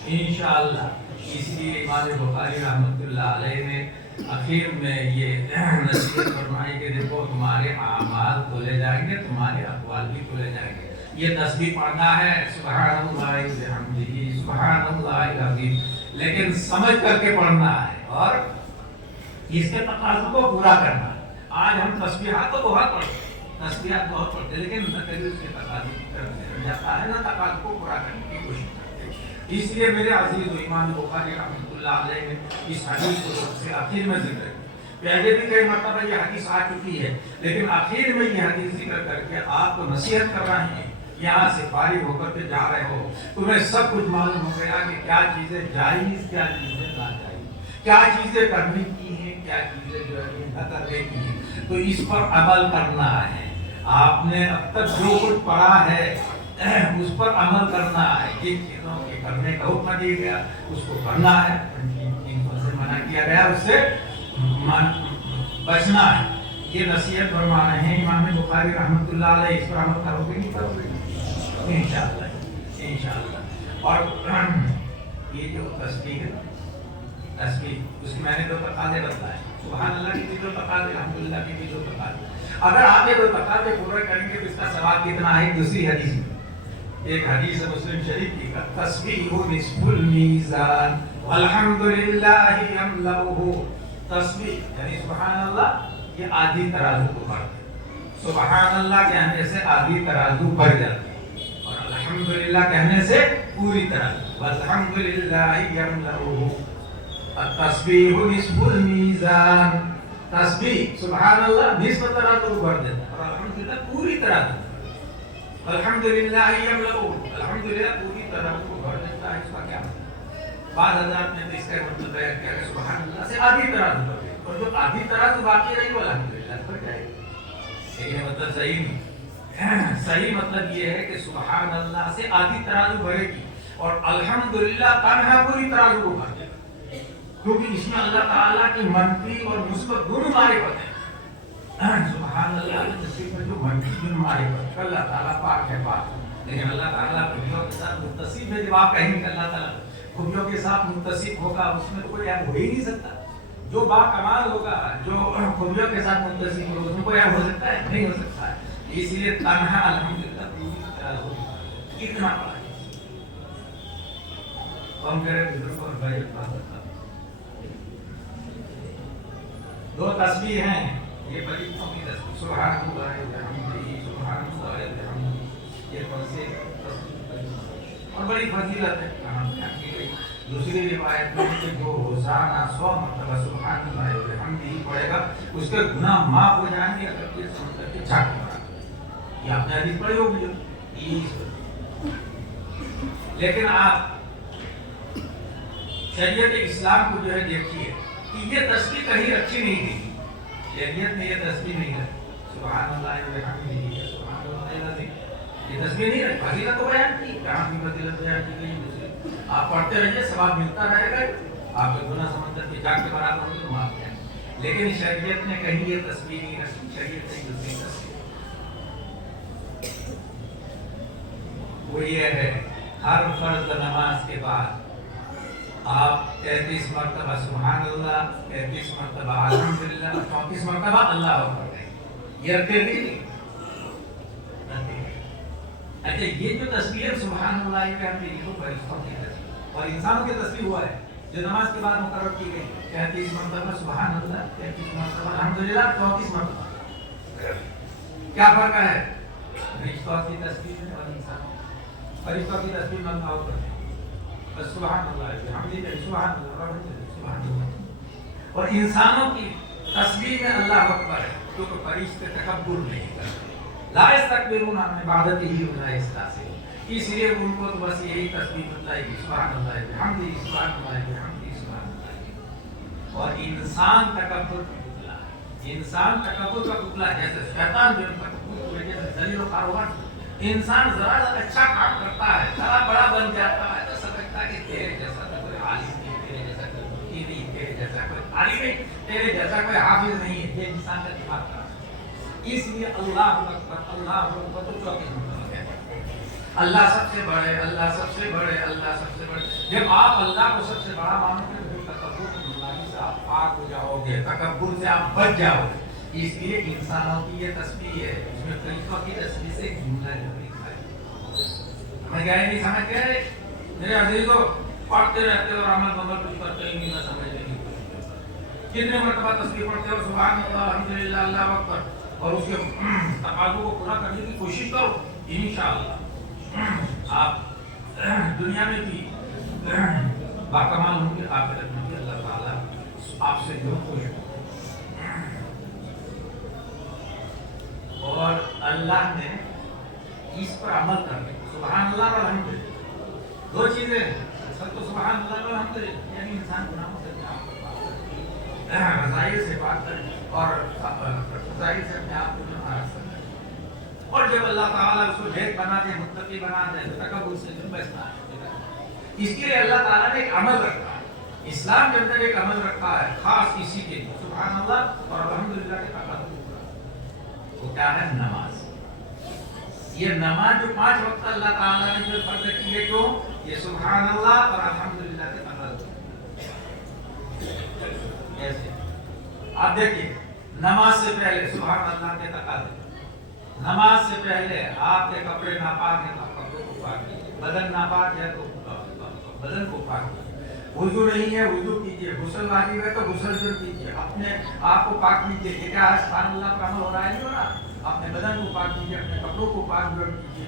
انشاءاللہ. اس لیے امام بخاری رحمۃ اللہ علیہ نے اخیر میں یہ نصیحت فرمائی کہ دیکھو تمہارے اعمال تولے جائیں گے تمہارے اقوال بھی تولے جائیں گے. یہ تسبیح پڑھنا ہے سبحان اللہ و بحمدہ سبحان اللہ العظیم لیکن سمجھ کر کے پڑھنا ہے اور اس کے تقاضوں کو پورا کرنا ہے. آج ہم تسبیحات تو بہت پڑھتے ہیں تسبیحات بہت پڑھتے ہیں لیکن کبھی اس کے تقاضے جاتا ہے نا تقاضوں کو پورا کرنے کی کوشش کرتے ہیں. اس لیے میرے عزیز امام بخاری رحمۃ اللہ علیہ نے اس حدیث کو سب سے آخر میں ذکر کیا. پہلے بھی کئی مرتبہ یہ حدیث آ چکی ہے لیکن آخر میں یہ حدیث ذکر کر کے آپ کو نصیحت کر رہے ہیں. یہاں سے فارغ ہو کر کے جا رہے ہو تمہیں سب کچھ معلوم ہو گیا کہ کیا چیزیں جائز کیا چیزیں ناجائز کیا چیزیں کرنے کی ہیں کیا چیزیں جو ہے نہ کرنے کی ہیں. تو اس پر عمل کرنا ہے. آپ نے اب تک جو کچھ پڑھا ہے اس پر عمل کرنا ہے. جن چیزوں کے کرنے کا حکم دیا گیا اس کو کرنا ہے. جن چیزوں سے منع کیا گیا اس سے بچنا ہے. یہ نصیحت فرما رہے ہیں امام بخاری رحمۃ اللہ علیہ. اس پر عمل کرو گے نہیں کرو گے انشاءاللہ انشاءاللہ. اور یہ جو تسبیح ہے تسبیح اس کی میں نے دو تقاضے بتلائے. سبحان اللہ کی بھی دو تقاضے الحمدللہ کی بھی دو تقاضے. اگر آپ یہ دو تقاضے پورے کریں گے تو اس کا ثواب کتنا ہے. دوسری حدیث ایک حدیث مسلم شریف کی تسبیح نصف المیزان والحمدللہ یملؤہ. تسبیح یعنی سبحان اللہ یہ آدھی ترازو کو بھرتے. سبحان اللہ کہنے سے آدھی ترازو بھر جاتی ہے اور الحمدللہ کہنے سے پوری طرح والحمدللہ یملؤہ التسبیح نصف المیزان تسبیح سبحان اللہ نصف ترازو کو بھر دیتا ہے اور الحمدللہ پوری طرح الحمدللہ یملؤہ الحمدللہ پوری طرح کو بھر دیتا ہے. اس کا کیا بعض حضرات نے اس کا مطلب بیان کیا کہ سبحان اللہ سے آدھی ترازو بھر گئی اور جو آدھی ترازو باقی رہی وہ الحمدللہ بھر جائے گی. لیکن یہ مطلب صحیح نہیں. صحیح مطلب یہ ہے کہ سبحان اللہ سے آدھی ترازو بھرے گی اور الحمدللہ تنہا پوری ترازو کو بھر دے گا کیونکہ اس میں اللہ تعالیٰ کی منفی اور مثبت دونوں معرفت ہیں. سبحان اللہ کے تصویر میں جو منفی دونوں معرفت ہے اللہ تعالیٰ پاک ہے پاک لیکن اللہ تعالیٰ خوبیوں کے ساتھ متصف ہے. جب آپ کہیں کہ اللہ تعالیٰ خوبیوں کے ساتھ متصف ہوگا اس میں تو کوئی ایب ہو ہی نہیں سکتا. جو با کمال ہوگا جو خوبیوں کے ساتھ متصف ہوگا اس میں کوئی ایب ہو سکتا ہے نہیں ہو سکتا ہے. اس لیے تنہا الحمدللہ پوری طرح ہوگی کتنا پڑا ہے. ہم کرے بزرگوں اور بھائی دو تسبیح ہیں یہ فرشتوں کی تسبیح سبحان اللہ وبحمدہ سبحان اللہ وبحمدہ یہ کون سے اور بڑی فضیلت ہے. دوسری روایت میں کہ جو روزانہ 100 مرتبہ سبحان اللہ وبحمدہ پڑھے گا اس کے گناہ معاف ہو جائیں گے اگر یہ سمجھ کر کے جھاگ پڑا. یہ آپ نے حدیث پڑھی ہوگی. لیکن آپ شریعت اسلام کو جو ہے دیکھیے کہ یہ تسبیح کہیں رکھی نہیں گئی. شریعت میں یہ تسبیح نہیں ہے سبحان اللہ وبحمدہ سبحان اللہ العظیم یہ تسبیح نہیں ہے. فضیلت تو بیان کی کہاں کی فضیلت بیان کی گئی. آپ پڑھتے رہیے ثواب ملتا رہے گا. آپ کے گناہ سمندر کے جاگ کے برابر ہوگی تو معاف کریں. لیکن شریعت نے کہیں یہ تسبیح نہیں رکھی. شریعت نے دوسری تسبیح وہ یہ ہے ہر فرض نماز کے بعد آپ 33 مرتبہ سبحان اللہ 33 مرتبہ الحمدللہ 34 مرتبہ اللہ اکبر کہیں. یہ رکھتے نہیں. اچھا یہ جو تسبیح ہے سبحان اللہ یہ تو فرشتوں کی تسبیح اور انسانوں کی تسبیح ہوا ہے جو نماز کے بعد مقرر کی گئی 33 مرتبہ سبحان اللہ 33 مرتبہ الحمدللہ 34 مرتبہ. کیا فرق ہے فرشتوں کی تسبیح میں اور انسانوں فرشتوں کی تسبیح میں اللہ اکبر بس سبحان اللہ وبحمدہ سبحان اللہ سبحان اللہ. اور انسانوں کی تسبیح میں اللہ اکبر ہے کیونکہ فرشتے تکبر نہیں کرتے. لا یستکبرون عن عبادتہ ولا یستحسرون. اس لیے ان کو تو بس یہی تسبیح بتائے گی سبحان اللہ وبحمدہ سبحان اللہ وبحمدہ سبحان اللہ. اور انسان تکبر کا پتلا ہے. انسان تکبر کا پتلا جیسے شیطان جو تکبر کی وجہ سے ذلیل و خوار. انسان ذرا اچھا کام کرتا ہے ذرا بڑا بن جاتا ہے تو سمجھتا ہے کہ تیرے جیسا کوئی عالم نہیں تیرے جیسا کوئی مفتی نہیں تیرے جیسا کوئی عالم نہیں تیرے جیسا کوئی حافظ نہیں ہے. یہ انسان کا دماغ کا اس لیے اللہ اکبر تو 34 مرتبہ کہتے ہیں. اللہ سب سے بڑے اللہ سب سے بڑے اللہ سب سے بڑے. جب آپ اللہ کو سب سے بڑا مانو گے تو تکبر کی بیماری سے آپ پاک ہو جاؤ گے تکبر سے آپ بچ جاؤ گے. اس لیے انسانوں کی یہ تسبیح ہے اس میں فرشتوں کی تسبیح سے جملہ میں کہہ نہیں سمجھ کے میرے عزیزوں پڑھتے رہتے اور عمل بمل کچھ کرتے ہی نہیں نہ سمجھنے کی کوشش کرتے. کتنے مرتبہ تسبیح پڑھتے ہو سبحان اللہ الحمدللہ اللہ اکبر اور اس کے تقاضوں کو پورا کرنے کی کوشش کرو. انشاءاللہ آپ دنیا میں بھی باکمال ہوں گے. آخرت میں بھی اللہ تعالیٰ آپ سے جو خوش ہو. اور اللہ نے اس پر عمل کرنے سبحان اللہ اور الحمدللہ دو چیزیں ہیں. سب تو سبحان اللہ اور الحمدللہ یعنی انسان گناہوں سے اپنے آپ کو پاک کرے رضائی سے بات کرے اور رضائی سے اپنے آپ کو ناراض کرے. اور جب اللہ تعالیٰ اس کو نیک بنا دے متقی بنا دے تو تکبر سے جو بچنا ہے. اس کے لیے اللہ تعالیٰ نے ایک عمل رکھا ہے. اسلام کے اندر ایک عمل رکھا ہے خاص اسی کے لیے سبحان اللہ اور الحمدللہ کے تقاضوں وہ کیا ہے نماز. یہ نماز جو 5 وقت اللہ تعالیٰ نے جو فرض کی ہے کیوں یہ سبحان اللہ اور الحمدللہ کے تقاضوں. ایسے آپ دیکھیے نماز سے پہلے سبحان اللہ کے تقاضے. نماز سے پہلے آپ کے کپڑے ناپاک ہیں تو کپڑوں کو پاک کیجیے. بدن ناپاک ہے تو بدن کو پاک کیجیے. وضو نہیں ہے وضو کیجیے. غسل واجب ہے تو غسل ضرور کیجیے. اپنے آپ کو پاک کیجیے. یہ کیا ہے سبحان اللہ کا عمل ہو رہا ہے نہیں ہو رہا. اپنے بدن کو پاک کیجیے اپنے کپڑوں کو پاک ضرور کیجیے.